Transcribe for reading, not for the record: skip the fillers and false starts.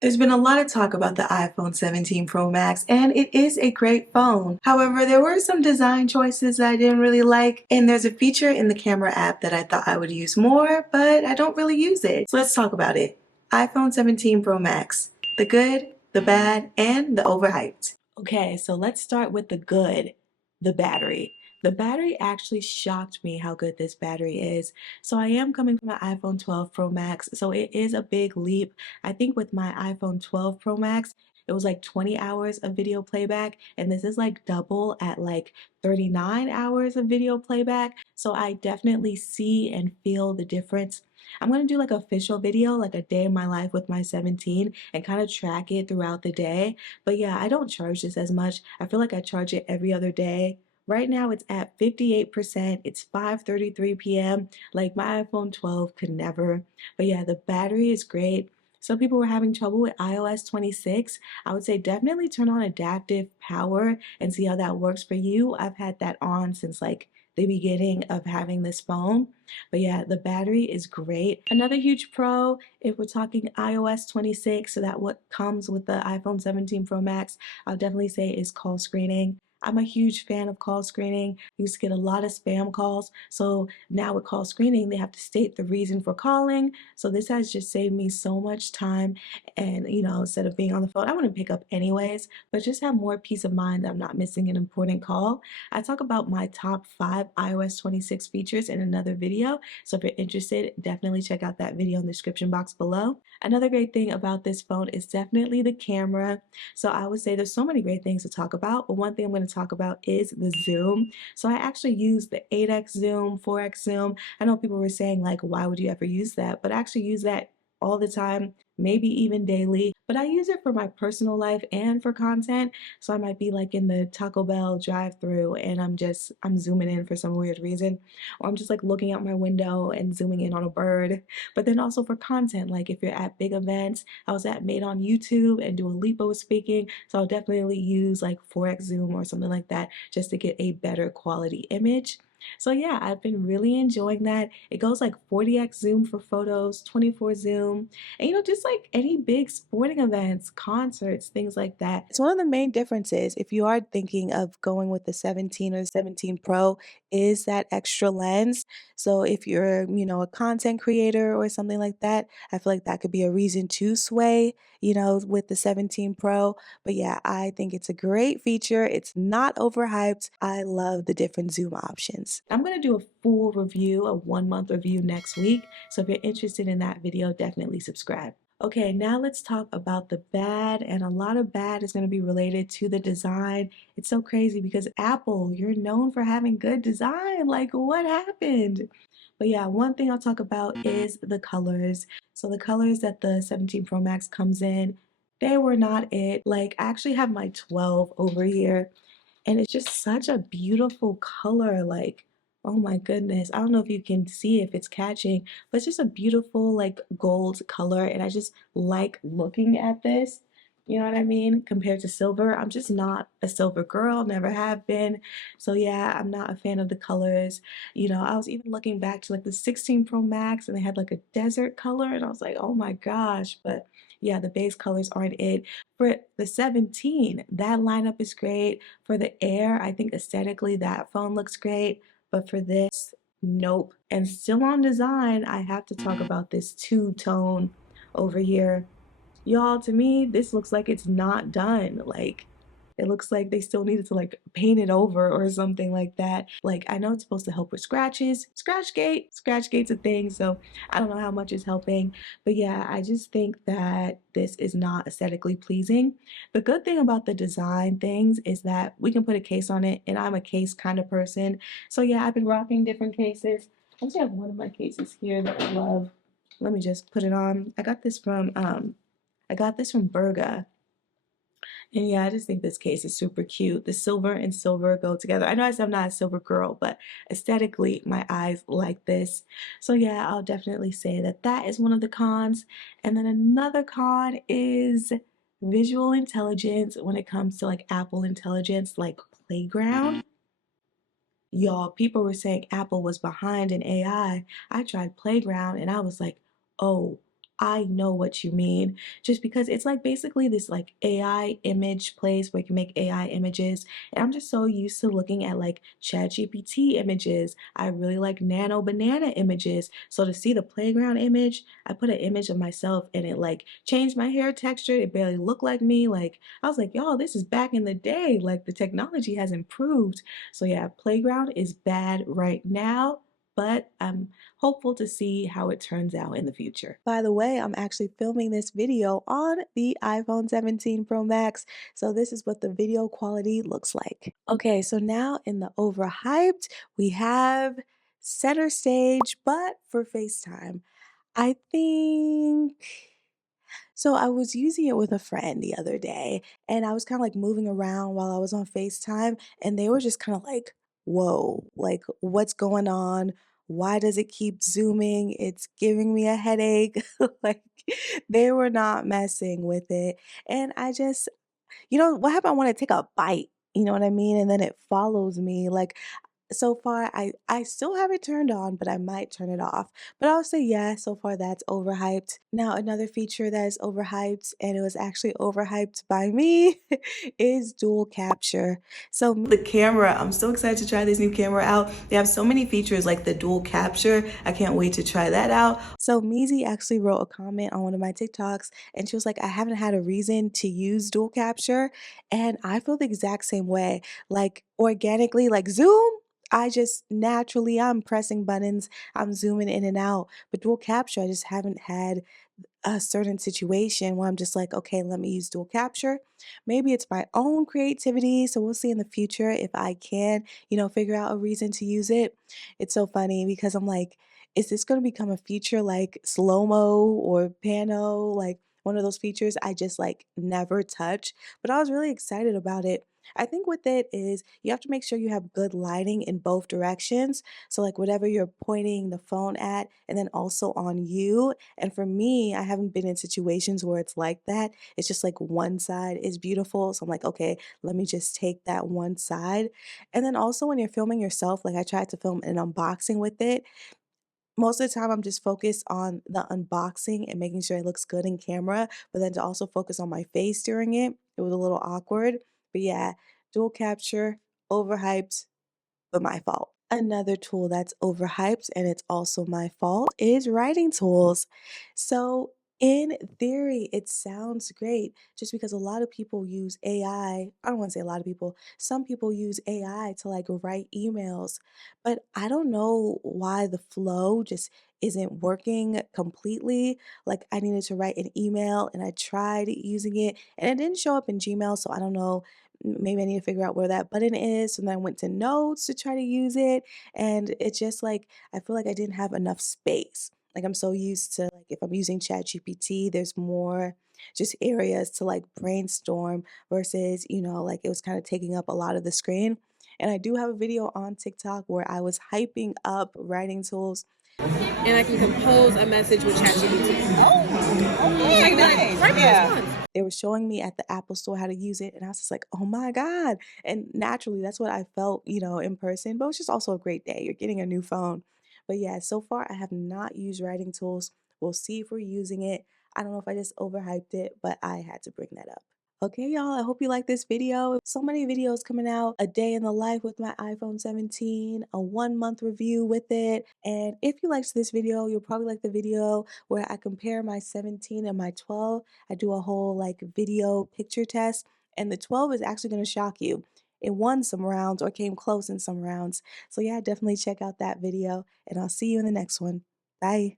There's been a lot of talk about the iPhone 17 Pro Max, and it is a great phone. However, there were some design choices that I didn't really like, and there's a feature in the camera app that I thought I would use more, but I don't really use it. So let's talk about it. iPhone 17 Pro Max. The good, the bad, and the overhyped. Okay, so let's start with the good, the battery. The battery actually shocked me how good this battery is. So I am coming from an iPhone 12 Pro Max, so it is a big leap. I think with my iPhone 12 Pro Max, it was like 20 hours of video playback, and this is like double at like 39 hours of video playback. So I definitely see and feel the difference. I'm gonna do like an official video, like a day in my life with my 17, and kind of track it throughout the day. But yeah, I don't charge this as much. I feel like I charge it every other day. Right now it's at 58%. It's 5:33 p.m. Like my iPhone 12 could never. But yeah, the battery is great. Some people were having trouble with iOS 26. I would say definitely turn on adaptive power and see how that works for you. I've had that on since like the beginning of having this phone. But yeah, the battery is great. Another huge pro, if we're talking iOS 26, so that what comes with the iPhone 17 Pro Max, I'll definitely say is call screening. I'm a huge fan of call screening. I used to get a lot of spam calls. So now with call screening, they have to state the reason for calling. So this has just saved me so much time. And, instead of being on the phone, I wouldn't pick up anyways, but just have more peace of mind that I'm not missing an important call. I talk about my top 5 iOS 26 features in another video. So if you're interested, definitely check out that video in the description box below. Another great thing about this phone is definitely the camera. So I would say there's so many great things to talk about, but one thing I'm going to talk about is the zoom. So I actually use the 8x zoom, 4x zoom. I know people were saying like, why would you ever use that? But I actually use that all the time, maybe even daily. But I use it for my personal life and for content. So I might be like in the Taco Bell drive-through and I'm zooming in for some weird reason, or I'm just like looking out my window and zooming in on a bird. But then also for content, like if you're at big events, I was at Made on YouTube and Dua Lipa was speaking, so I'll definitely use like 4x zoom or something like that just to get a better quality image. So yeah, I've been really enjoying that. It goes like 40x zoom for photos, 24 zoom, and just like any big sporting events, concerts, things like that. It's one of the main differences if you are thinking of going with the 17 or the 17 Pro is that extra lens. So if you're, a content creator or something like that, I feel like that could be a reason to sway, with the 17 Pro. But yeah, I think it's a great feature. It's not overhyped. I love the different zoom options. I'm going to do a full review, a 1 month review next week. So if you're interested in that video, definitely subscribe. Okay, now let's talk about the bad, and a lot of bad is going to be related to the design. It's so crazy because Apple, you're known for having good design. Like, what happened? But yeah, one thing I'll talk about is the colors. So the colors that the 17 Pro Max comes in, they were not it. Like, I actually have my 12 over here, and it's just such a beautiful color. Like, oh my goodness. I don't know if you can see if it's catching, but it's just a beautiful like gold color, and I just like looking at this. You know what I mean? Compared to silver, I'm just not a silver girl, never have been. So yeah, I'm not a fan of the colors. I was even looking back to like the 16 Pro Max and they had like a desert color, and I was like, oh my gosh. But yeah, the base colors aren't it. For the 17, that lineup is great. For the Air, I think aesthetically that phone looks great. But for this, nope. And still on design, I have to talk about this two-tone over here. Y'all, to me, this looks like it's not done. Like, it looks like they still needed to like paint it over or something like that. Like, I know it's supposed to help with scratches. Scratchgate's a thing, so I don't know how much is helping. But yeah, I just think that this is not aesthetically pleasing. The good thing about the design things is that we can put a case on it, and I'm a case kind of person. So yeah, I've been rocking different cases. I actually have one of my cases here that I love. Let me just put it on. I got this from Berga. And yeah, I just think this case is super cute. The silver and silver go together. I know I said I'm not a silver girl, but aesthetically, my eyes like this. So yeah, I'll definitely say that that is one of the cons. And then another con is visual intelligence when it comes to like Apple Intelligence, like Playground. Y'all, people were saying Apple was behind in AI. I tried Playground and I was like, oh, I know what you mean, just because it's like basically this like AI image place where you can make AI images. And I'm just so used to looking at like ChatGPT images. I really like Nano Banana images. So to see the playground image, I put an image of myself and it like changed my hair texture. It barely looked like me. Like I was like, y'all, this is back in the day. Like the technology has improved. So yeah, playground is bad right now, but I'm hopeful to see how it turns out in the future. By the way, I'm actually filming this video on the iPhone 17 Pro Max, so this is what the video quality looks like. Okay, so now in the overhyped, we have center stage, but for FaceTime. I think so I was using it with a friend the other day, and I was kinda, like, moving around while I was on FaceTime, and they were just kinda like, "Whoa, like, what's going on? Why does it keep zooming? It's giving me a headache." Like, they were not messing with it, and I just what happened? I wanna take a bite, you know what I mean? And then it follows me, like, so far, I still have it turned on, but I might turn it off. But I'll say, yeah, so far that's overhyped. Now, another feature that is overhyped, and it was actually overhyped by me, is dual capture. So the camera, I'm so excited to try this new camera out. They have so many features like the dual capture. I can't wait to try that out. So Meezy actually wrote a comment on one of my TikToks, and she was like, I haven't had a reason to use dual capture. And I feel the exact same way. Like organically, like Zoom. I just naturally I'm pressing buttons, I'm zooming in and out. But dual capture, I just haven't had a certain situation where I'm just like, okay, let me use dual capture. Maybe it's my own creativity. So we'll see in the future if I can, figure out a reason to use it. It's so funny because I'm like, is this going to become a feature like slow mo or pano, like one of those features I just like never touch? But I was really excited about it. I think with it is you have to make sure you have good lighting in both directions. So, like, whatever you're pointing the phone at, and then also on you. And for me, I haven't been in situations where it's like that. It's just like one side is beautiful. So I'm like, okay, let me just take that one side. And then also when you're filming yourself, like I tried to film an unboxing with it. Most of the time, I'm just focused on the unboxing and making sure it looks good in camera, but then to also focus on my face during it, it was a little awkward. But yeah, dual capture, overhyped, but my fault. Another tool that's overhyped and it's also my fault is writing tools. So, in theory, it sounds great just because a lot of people use AI. I don't want to say a lot of people, some people use AI to like write emails, but I don't know why the flow just isn't working completely. Like, I needed to write an email and I tried using it and it didn't show up in Gmail. So, I don't know, maybe I need to figure out where that button is. And then I went to notes to try to use it. And it's just like, I feel like I didn't have enough space. Like I'm so used to like if I'm using ChatGPT, there's more just areas to like brainstorm versus, like it was kind of taking up a lot of the screen. And I do have a video on TikTok where I was hyping up writing tools and I can compose a message with ChatGPT. Oh, It's okay, like nice. right Yeah. response. they were showing me at the Apple store how to use it, and I was just like, "Oh my god." And naturally, that's what I felt, in person, but it was just also a great day. You're getting a new phone. But yeah, so far I have not used writing tools. We'll see if we're using it. I don't know if I just overhyped it, but I had to bring that up. Okay, y'all, I hope you like this video. So many videos coming out, a day in the life with my iPhone 17, a 1 month review with it. And if you liked this video, you'll probably like the video where I compare my 17 and my 12. I do a whole like video picture test, and the 12 is actually going to shock you. It won some rounds or came close in some rounds. So yeah, definitely check out that video, and I'll see you in the next one. Bye.